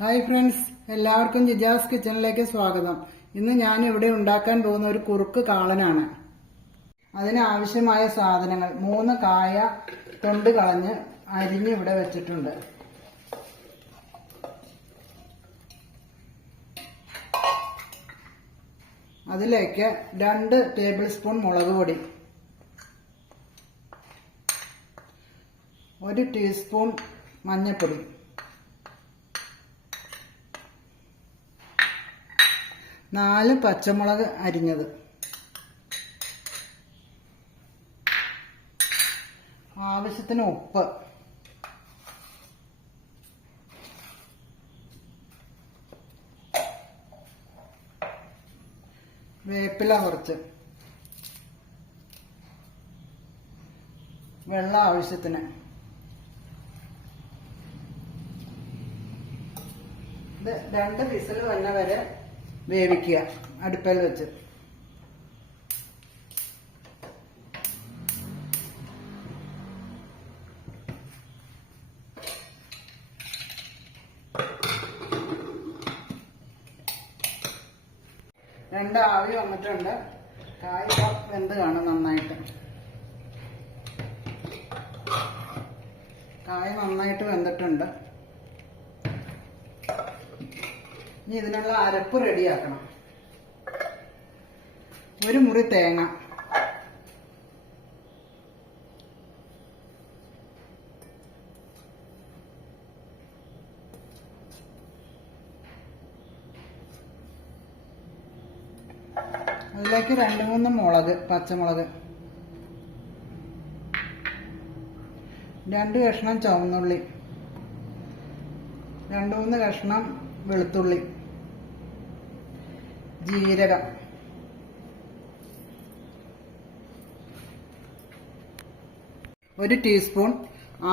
Hi friends, എല്ലാവർക്കും ജിജാസ് കിച്ചണിലേക്ക് സ്വാഗതം. ഇന്ന് ഞാൻ ഇവിടെ ഉണ്ടാക്കാൻ പോകുന്ന ഒരു കുറുക്ക് കാളനാണ്. അതിനാവശ്യമായ സാധനങ്ങൾ: 3 കായ തൊണ്ട് കളഞ്ഞ് അരിഞ്ഞ് ഇവിടെ വെച്ചിട്ടുണ്ട്. അതിലേക്ക് 2 ടേബിൾ സ്പൂൺ മുളക് പൊടി, 1 ടീസ്പൂൺ മഞ്ഞൾപ്പൊടി, 4 പച്ചമുളക് അരിഞ്ഞത്, ആവശ്യത്തിന് ഉപ്പ്, വേപ്പില കുറച്ച്, വെള്ളം ആവശ്യത്തിന്. ഇത് 2 വിസിൽ വന്ന വരെ വേവിക്കുക അടുപ്പിൽ വെച്ച്. ആവി വന്നിട്ടുണ്ട്. കായ വെന്ത് കാണും നന്നായിട്ട്. കായ നന്നായിട്ട് വെന്തിട്ടുണ്ട്. ഇനി ഇതിനുള്ള അരപ്പ് റെഡിയാക്കണം. 1 മുറി തേങ്ങ, അതിലേക്ക് 2-3 മുളക്, പച്ചമുളക്, 2 കഷ്ണം ചുവന്നുള്ളി, 2-3 കഷ്ണം വെളുത്തുള്ളി, ജീരകം, ഒരു ടീസ്പൂൺ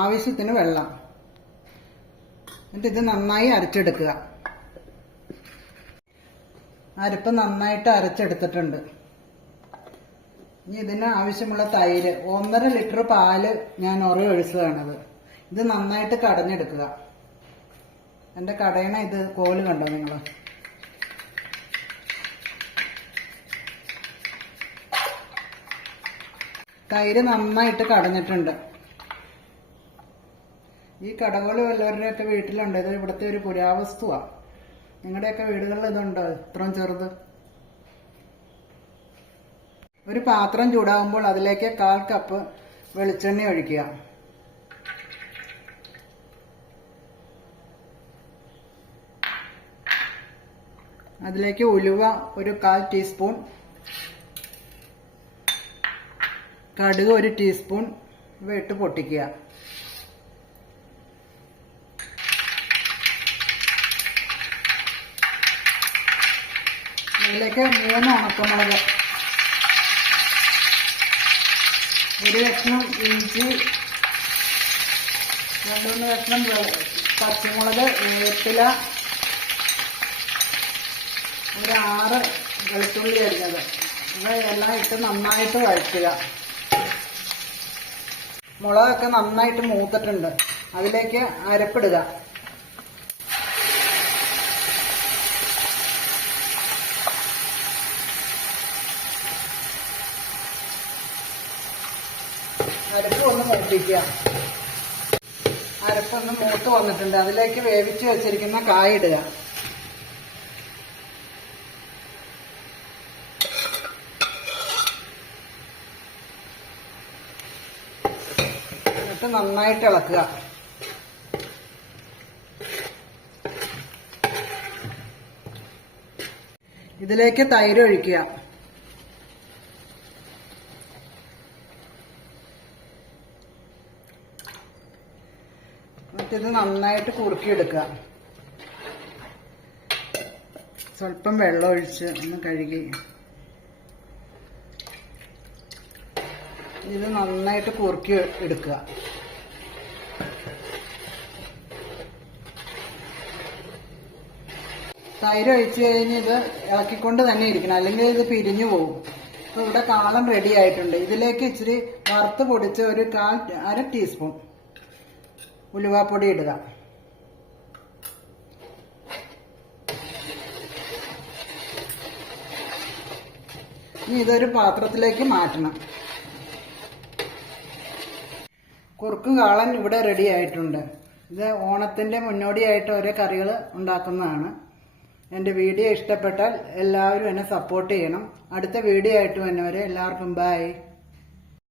ആവശ്യത്തിന് വെള്ളം. എന്നിട്ട് ഇത് നന്നായി അരച്ചെടുക്കുക. അരപ്പ് നന്നായിട്ട് അരച്ചെടുത്തിട്ടുണ്ട്. ഇനി ഇതിന് ആവശ്യമുള്ള തൈര്, 1.5 ലിറ്റർ പാല് ഞാൻ ഒഴിച്ചതാണത്. ഇത് നന്നായിട്ട് കടഞ്ഞെടുക്കുക. എൻ്റെ കടയണ ഇത് കോല് കണ്ടോ നിങ്ങൾ? തൈര് നന്നായിട്ട് കടഞ്ഞിട്ടുണ്ട്. ഈ കടകോല് വല്ലവരുടെയൊക്കെ വീട്ടിലുണ്ട്. ഇത് ഇവിടുത്തെ ഒരു പുരാവസ്തുവാണ്. നിങ്ങളുടെയൊക്കെ വീടുകളിൽ ഇതുണ്ടോ ഇത്രയും ചെറുത്? ഒരു പാത്രം ചൂടാകുമ്പോൾ അതിലേക്ക് 1/4 കപ്പ് വെളിച്ചെണ്ണ ഒഴിക്കുക. അതിലേക്ക് ഉലുവ ഒരു 1/4 ടീസ്പൂൺ, കടുക് 1 ടീസ്പൂൺ ഇട്ട് പൊട്ടിക്കുക. അതിലേക്ക് 3 ഉണക്കമുളക്, 1 കഷ്ണം ഇഞ്ചി, 2-3 കഷ്ണം പച്ചമുളക്, വേപ്പില, 6 വെളുത്തുള്ളി അരിഞ്ഞത്. ഇവയെല്ലാം ഇട്ട് നന്നായിട്ട് വഴറ്റുക. മുളകൊക്കെ നന്നായിട്ട് മൂത്തിട്ടുണ്ട്. അതിലേക്ക് അരപ്പിടുക. അരപ്പ് ഒന്ന് മൂപ്പിക്കുക. അരപ്പൊന്ന് മൂത്ത് വന്നിട്ടുണ്ട്. അതിലേക്ക് വേവിച്ച് വെച്ചിരിക്കുന്ന കായ ഇടുക. എന്നിട്ട് നന്നായിട്ട് ഇളക്കുക. ഇതിലേക്ക് തൈര് ഒഴിക്കുക. ഇത് നന്നായിട്ട് കുറുക്കിയെടുക്കുക. സ്വല്പം വെള്ളം ഒഴിച്ച് ഒന്ന് കഴുകി ഇത് നന്നായിട്ട് കുറുക്കി എടുക്കുക. തൈര് ഒഴിച്ച് കഴിഞ്ഞ് ഇത് ഇളക്കിക്കൊണ്ട് തന്നെ ഇരിക്കണം, അല്ലെങ്കിൽ ഇത് പിരിഞ്ഞു പോകും. അപ്പോൾ ഇവിടെ കാളൻ റെഡി ആയിട്ടുണ്ട്. ഇതിലേക്ക് ഇച്ചിരി വറുത്ത് പൊടിച്ച് ഒരു 1/2 ടീസ്പൂൺ ഉലുവാപ്പൊടി ഇടുക. ഇനി ഇതൊരു പാത്രത്തിലേക്ക് മാറ്റണം. കുറുക്ക് കാളൻ ഇവിടെ റെഡി ആയിട്ടുണ്ട്. ഇത് ഓണത്തിൻ്റെ മുന്നോടിയായിട്ട് ഓരോ കറികൾ ഉണ്ടാക്കുന്നതാണ്. എൻ്റെ വീഡിയോ ഇഷ്ടപ്പെട്ടാൽ എല്ലാവരും എന്നെ സപ്പോർട്ട് ചെയ്യണം. അടുത്ത വീഡിയോ ആയിട്ട് വന്നവരെ എല്ലാവർക്കും ബൈ.